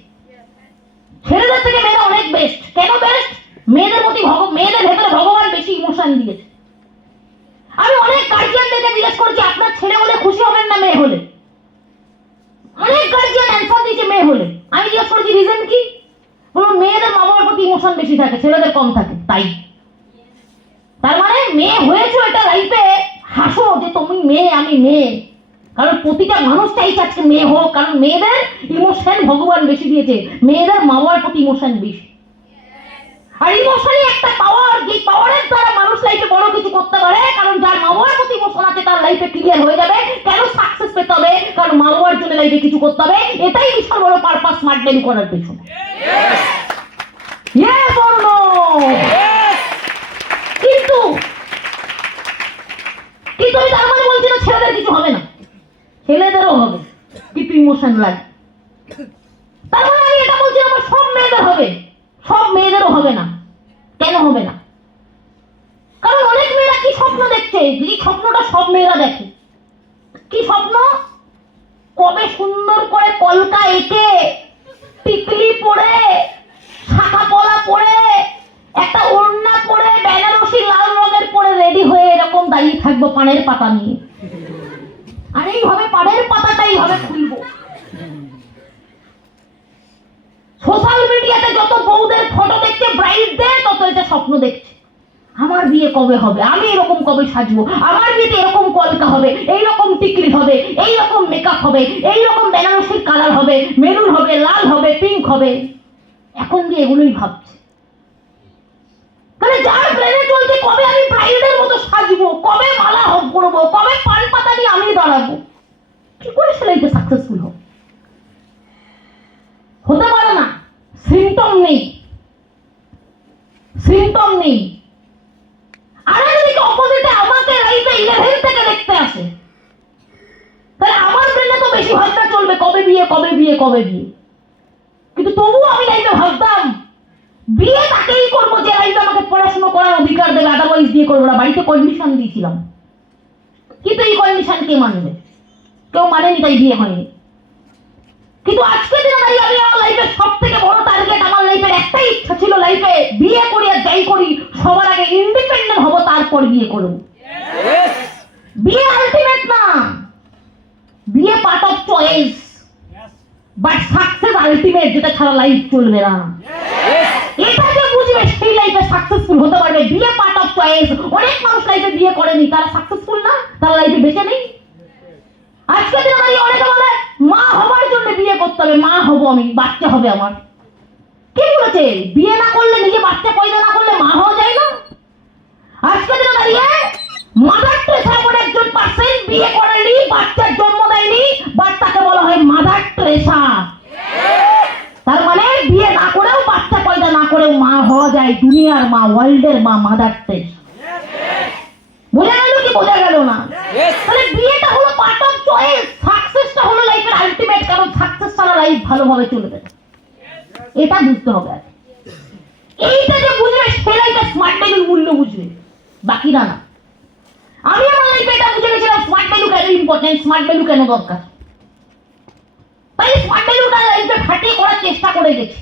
ছেলেদের থেকে মেয়েরা অনেক বেস্ট। কেন বেস্ট? মেয়েদের প্রতি মেয়েদের ভেতরে ভগবান বেশি ইমোশন দিয়েছে। আমি অনেক গার্জিয়ানদেরকে জিজ্ঞেস করছি আপনার ছেলে হলে খুশি হবেন না মেয়ে হলে? অনেক গার্জিয়ান অ্যান্সার দিয়েছে মেয়ে হলে। আমি জিজ্ঞেস করছি রিজন কি? বলুন মেয়েদের মা বাবার প্রতি ইমোশন বেশি থাকে, ছেলেদের কম থাকে। তাই তার মানে মেয়ে হয়েছো এটা লাইফে হাসো যে তুমি মেয়ে আমি মেয়ে, কারণ প্রতিটা মানুষ চাইছে আজকে মেয়ে হোক, কারণ মেয়েদের ইমোশন ভগবান বেশি দিয়েছে, মেয়েদের মা বাবার প্রতি ইমোশন বেশি। আর ইমোশনই একটা পাওয়ার, যে পাওয়ারের দ্বারা মানুষ লাইফে বড় কিছু করতে পারে, কারণ যার মা বাবার প্রতি ইমোশন আছে তার লাইফে ক্লিয়ার হয়ে যাবে কেন সাকসেস পেতে হবে, কারণ মা বাবার জন্য লাইফে কিছু করতে হবে। এটাই বিশাল বড় পারপাস স্মার্ট ভ্যালু করার পেছনে। Yes or no? কিন্তু কিন্তু আমি তার মানে বলছি না ছেলেদের কিছু হবে না, ছেলেদেরও হবে, কিন্তু ইমোশন লাগে। তার মানে আমি এটা বলছি আমার সব মেয়েদের হবে, সব মেয়েদেরও হবে না। কেন হবে না? কারণ অনেক মেয়েরা কি স্বপ্ন দেখছে, যে স্বপ্নটা সব মেয়েরা দেখে। কি স্বপ্ন? কবে সুন্দর করে কলকা এঁকে টিকলি পরে শাখা পলা পরে একটা ওড়না পরে বেনারসি লাল রঙের পরে রেডি হয়ে এরকম দাঁড়িয়ে থাকবো পানের পাতা নিয়ে, আর এইভাবে পানের পাতাটাই হবে খুলবো। সোশ্যাল মিডিয়াতে যত বউদের ফটো দেখছে ব্রাইডদের, তত এটা স্বপ্ন দেখছে আমার বিয়ে কবে হবে, আমি এরকম কবে সাজবো, আমার বিয়েতে এরকম কলকা হবে, এইরকম টিকলি হবে, এইরকম মেকআপ হবে, এইরকম বেনারসির কালার হবে, মেরুন হবে, লাল হবে, পিঙ্ক হবে। এখন যে এগুলোই ভাবছে, মানে যার ব্রেনে চলছে কবে আমি ব্রাইডের মতো সাজবো, কবে মালা করবো, কবে পান পাতা নিয়ে আমি দাঁড়াবো, কি করে সে লাইফে সাকসেসফুল হবে? হতে পারে না। সিম্পটম নেই, সিম্পটম নেই। আর একদিকে অপোজিটে আমাকে লাইফে 11 থেকে দেখতে আসে, তাহলে আমার ব্রেনে তো বেশি ভাবনা চলবে কবে বিয়ে কবে বিয়ে কবে বিয়ে। কিন্তু তবুও আমি লাইফে ভাবতাম বিয়ে তাকেই করবো যে লাইফে আমাকে পড়াশোনা করার অধিকার দেবে, আদারওয়াইজ বিয়ে করবো না। বাড়িতে কন্ডিশন দিয়েছিলাম, কিন্তু এই কন্ডিশন কে মানবে? কেউ মানেনি, তাই বিয়ে হয়নি। কিন্তু আজকে দিনে দাঁড়িয়ে আমি আমার লাইফের সব থেকে বড় টার্গেট, আমার লাইফের একটাই ইচ্ছা ছিল লাইফে বিয়ে করি আর যাই করি সবার আগে ইন্ডিপেন্ডেন্ট হব, তারপর বিয়ে করব। বিয়ে আলটিমেট না, বিয়ে part of choice, but success ultimate, যেটা ছাড়া লাইফ চলবে না। এটা যে বুঝবে সেই লাইফে সাকসেসফুল হতে পারবে। বিয়ে পার্ট অফ চয়েস। অনেক মানুষ লাইফে বিয়ে করেনি, তারা সাকসেসফুল না, তারা লাইফে বেঁচে নেই। আজকে দিনে দাঁড়িয়ে অনেকে বলে মা হবার জন্য বিয়ে করতে হবে, মা হবো আমি, বাচ্চা হবে আমার। কে বলেছে বিয়ে না করলে, নিজে বাচ্চা পয়দা না করলে মা হওয়া যায় না? আজকে দিনে দাঁড়িয়ে মাদার টেরেসা এমন একজন পার্সন বিয়ে করেনি, বাচ্চার জন্ম দেয়নি, বাট তাকে বলা হয় মাদার টেরেসা। তার মানে বিয়ে না করেও, বাচ্চা পয়দা না করেও মা হওয়া যায়, দুনিয়ার মা, ওয়ার্ল্ডের মা, মাদার টেরেসা। বোঝা গেল কি বোঝা গেল না? তাহলে বিয়েটা হলো পার্ট অফ চয়েস, সাকসেসটা হলো লাইফের আলটিমেট, কারণ সাকসেস ছাড়া লাইফ ভালোভাবে চলবে না। এটা বুঝতে হবে। এইটা যে বুঝবে সে লাইফে স্মার্ট ভ্যালুর মূল্য বুঝবে, বাকিরা না। আমি আমার লাইফে এটা বুঝে গেছিলাম স্মার্ট ভ্যালু কেন ইম্পর্টেন্ট, স্মার্ট ভ্যালু কেন দরকার। তাই স্মার্ট ভ্যালুটা লাইফে ফাটিয়ে করার চেষ্টা করে গেছি।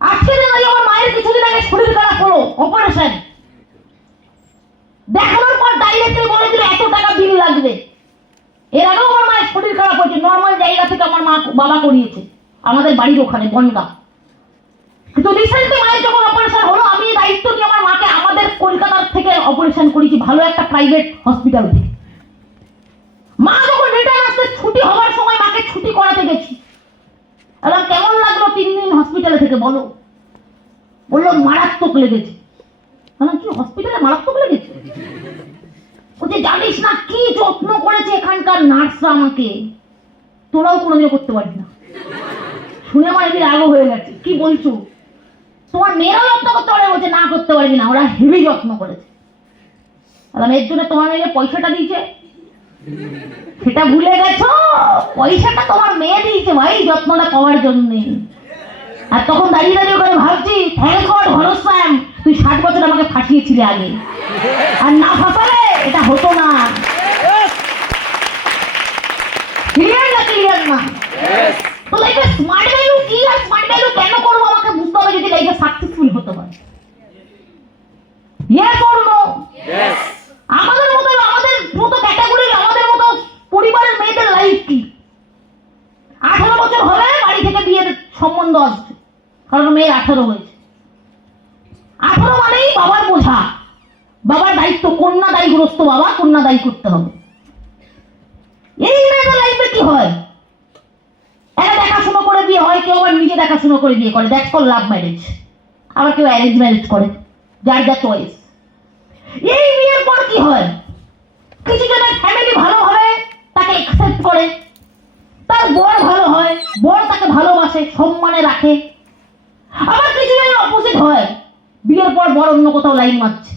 আজকে আমার মায়ের কিছুদিন আগে শরীর খারাপ হলো, অপারেশন দেখানোর পর ডাইরেক্টলি বলে দিল এত টাকা বিল লাগবে। এর আগেও আমার মায়ের শরীর খারাপ হয়েছে, নর্মাল জায়গা থেকে আমার মা বাবা করিয়েছে আমাদের বাড়ির ওখানে বনগাঁ। কিন্তু রিসেন্টলি মায়ের যখন অপারেশন হলো, আমি দায়িত্ব নিয়ে আমার মাকে আমাদের কলকাতার থেকে অপারেশন করেছি, ভালো একটা প্রাইভেট হসপিটাল থেকে। মা যখন রিটার্ন আসতে ছুটি হওয়ার সময় মাকে ছুটি করাতে গেছি, এবং কেমন লাগলো 3 দিন হসপিটালে থেকে বলো? বললো মারাত্মক লেগেছে। কি হসপিটালে মারাত্মক লেগেছে? বলছে জানিস না কি যত্ন করেছে এখানকার নার্সরা আমাকে, তোরাও কোনোদিনও করতে পারিস না। শুনে আমার এদিকে রাগও হয়ে গেছে, কি বলছো? তোমার মেয়েরাও যত্ন করতে পারে? বলছে না, করতে পারবি না, ওরা হেভি যত্ন করেছে। এর জন্য তোমার মেয়ে পয়সাটা দিয়েছে, সেটা ভুলে গেছো? পয়সাটা তোমার মেয়ে দিয়েছে ভাই যত্নটা করার জন্য। আর তখন দাঁড়িয়ে দাঁড়িয়ে ওখানে ভাবছি, থ্যাংক গড হরস্যাম, তুই 60 বছর আমাকে ফাঁসিয়েছিলি আগে, আর না ফাঁসালে এটা হতো না। ক্লিয়ার না? ক্লিয়ার না? তো লাইফে স্মার্ট ভ্যালু কি আর স্মার্ট ভ্যালু কেন করবো আমাকে বুঝতে হবে যদি লাইফে সাকসেসফুল হতে হয়। Yes or no? আমাদের মতো ক্যাটাগরি, আমাদের মতো পরিবারের মেয়েদের লাইফ কি? 18 বছর হলে বাড়ি থেকে বিয়ের সম্বন্ধ আসছে, কারণ মেয়ে 18 হয়েছে। 18 মানেই বাবার বোঝা, বাবার দায়িত্ব, কন্যা দায়গ্রস্ত বাবা, কন্যা দায়ী করতে হবে। এই মেয়েদের লাইফে কি হয়? এরা দেখাশোনা করে বিয়ে হয়, কেউ আবার নিজে দেখাশোনা করে বিয়ে করে, দ্যাটস কল লাভ ম্যারেজ। আবার কেউ অ্যারেঞ্জ ম্যারেজ করে, যার যা চয়েস। এই বিয়ের পর কি হয়? কিছু জনের ফ্যামিলি ভালো হয়, তাকে অ্যাকসেপ্ট করে, তার বর ভালো হয়, বর তাকে ভালোবাসে, সম্মানে রাখে। আবার কিছু জনের অপোজিট হয়, বিয়ের পর বর অন্য কোথাও লাইন মারছে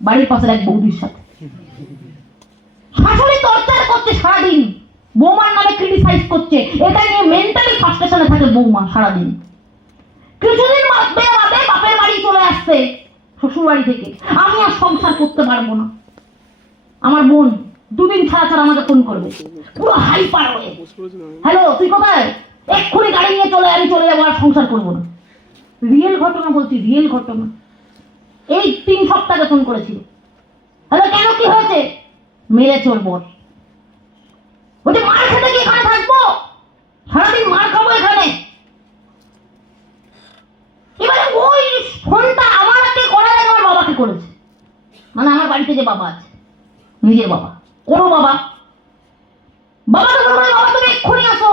বাড়ির পাশের এক বৌদির সাথে, শাশুড়ি টর্চার করছে সারাদিন, বৌমার নামে ক্রিটিসাইজ করছে, এটা নিয়ে মেন্টালি ফ্রাস্ট্রেশনে থাকে বৌমা সারাদিন। কিছুদিন বাদে বাপের বাড়ি চলে আসছে শ্বশুর বাড়ি থেকে, আমি আর সংসার করতে পারবো না। আমার বোন 2 দিন ছাড়া ছাড়া আমাকে ফোন করবে, পুরো হাইপার হয়ে, হ্যালো তুই কোথায়? এক্ষুনি গাড়ি নিয়ে চলে, আমি চলে যাবো, আর সংসার করবো না। রিয়েল ঘটনা বলছি, রিয়েল ঘটনা। এই 3 সপ্তাহ ফোন করেছিল। হ্যালো, কেন, কি হয়েছে? মেরেছে ওর বর। বলছে মার খেতে কি এখানে থাকবো, সারাদিন মার খাবো এখানে। এবারে ওই ফোনটা আমার হাতে করার আগে আমার বাবাকে করেছে, মানে আমার বাড়িতে যে বাবা আছে, নিজের বাবা, কোনো বাবা, বাবাকে বলবো বাবা তুমি এক্ষুনি আসো,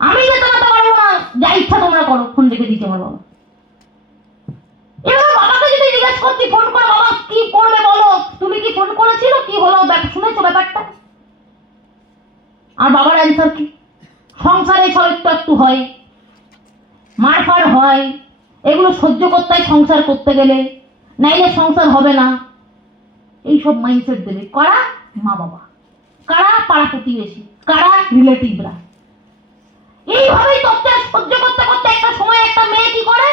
আমি যেতে পারবো না, যা ইচ্ছা তোমরা করো। ফোন রেখে দিচ্ছে আমার বাবা। এবার বাবাকে যদি জিজ্ঞেস করছি ফোন করে, বাবা কি করবে বলো, তুমি কি ফোন করেছিল, কি হলো, শুনেছো ব্যাপারটা? আর বাবার অ্যান্সার কি? সংসারে সব একটু একটু হয়, মারফার হয়, এগুলো সহ্য করতে হয় সংসার করতে গেলে, নাইলে সংসার হবে না। এইসব মাইন্ডসেট দেবে কারা? মা বাবা। কারা? পাড়া প্রতিবেশী। কারা? রিলেটিভরা। এইভাবেই টর্চার সহ্য করতে করতে একটা সময় একটা মেয়ে কি করে?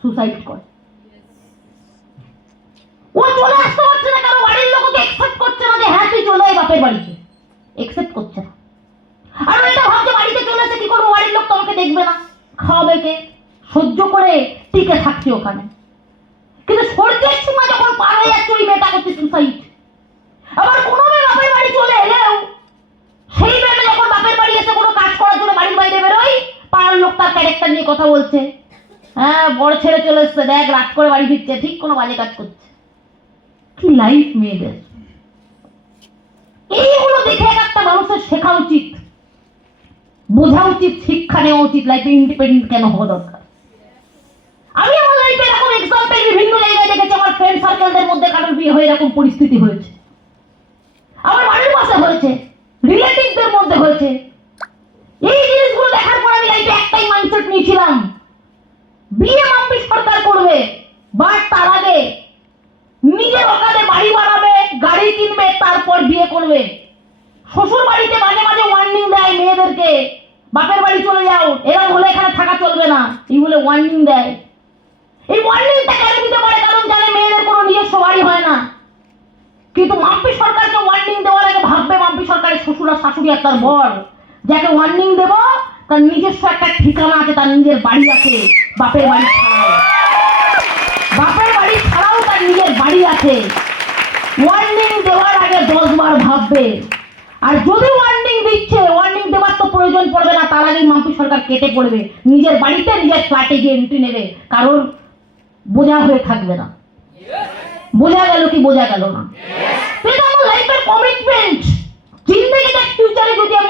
সুসাইড করে। ও চলে আসতে পারছে না, কারণ বাড়ির লোক ওকে অ্যাকসেপ্ট করছে না যে হ্যাঁ তুই চলে আয় বাপের বাড়িতে, অ্যাকসেপ্ট করছে না। আর এটা ভাবছে বাড়িতে চলে এসে কি করবো, বাড়ির লোক তো আমাকে দেখবে না, খাওয়াবে কে, সহ্য করে টিকে থাকছে ওখানে। কিন্তু সহ্যের সীমা যখন পার হয়ে যাচ্ছে, ওই মেয়েটা করছে সুসাইড। আবার কোনো মেয়ে বাপের বাড়ি চলে এলেও সেই মেয়েটা যখন বাপের বাড়ি এসে কোনো কাজ করার জন্য বাড়ির বাইরে বেরোয়, পাড়ার লোক তার ক্যারেক্টার নিয়ে কথা বলছে, হ্যাঁ বড় ছেড়ে চলে এসছে, দেখ রাত করে বাড়ি ফিরছে, ঠিক কোনো বাজে কাজ করছে। কি লাইফ মেয়েদের! এইগুলো দেখে একটা মানুষের শেখা উচিত, বোঝা উচিত, শিক্ষা নেওয়া উচিত, লাইফে ইন্ডিপেন্ডেন্ট কেন হওয়া দরকার। আমি আমার লাইফে এরকম এক্সাম্পল বিভিন্ন জায়গায় দেখেছি, আমার ফ্রেন্ড সার্কেলদের মধ্যে কারোর বিয়ে হয়ে এরকম পরিস্থিতি হয়েছে, আমার বাড়ির পাশে হয়েছে, রিলেটিভদের মধ্যে হয়েছে। এই জিনিসগুলো দেখার পর আমি লাইফে একটাই মাইন্ডসেট নিয়েছিলাম, বিয়ে মাম্পি সরকার করবে, বাট তার আগে নিজের ওখানে বাড়ি বানাবে, গাড়ি কিনবে, তারপর বিয়ে করবে। শ্বশুর বাড়িতে মাঝে মাঝে ওয়ার্নিং দেয় মেয়েদেরকে, বাপের বাড়ি চলে যাও, এরকম হলে এখানে থাকা চলবে না, এই বলে ওয়ার্নিং দেয়। এই ওয়ার্নিংটা কেন দিতে পারে? কারণ জানে মেয়েদের কোনো নিজস্ব বাড়ি হয় না। কিন্তু মাম্পি সরকারকে ওয়ার্নিং দেওয়ার আগে ভাববে মাম্পি সরকারের শ্বশুর আর শাশুড়ি আর তার বর, যাকে ওয়ার্নিং দেব তার নিজস্ব একটা ঠিকানা আছে, তার নিজের বাড়ি আছে, বাপের বাড়ি ছাড়াও, বাপের বাড়ি ছাড়াও তার নিজের বাড়ি আছে। ওয়ার্নিং দেওয়ার আগে 10 বার ভাববে। আর যদি ওয়ার্নিং দিচ্ছে, ওয়ার্নিং দেওয়ার তো প্রয়োজন প্রয়োজন পড়বে না, তার আগেই মাম্পি সরকার কেটে পড়বে, নিজের বাড়িতে নিজের ফ্ল্যাটে গিয়ে এন্ট্রি নেবে, কারোর বোঝা হয়ে থাকবে না। বোঝা গেল কি বোঝা গেল না? এটা আমার লাইফের কমিটমেন্ট। জিন্দেগিতে ফিউচারে যদি আমি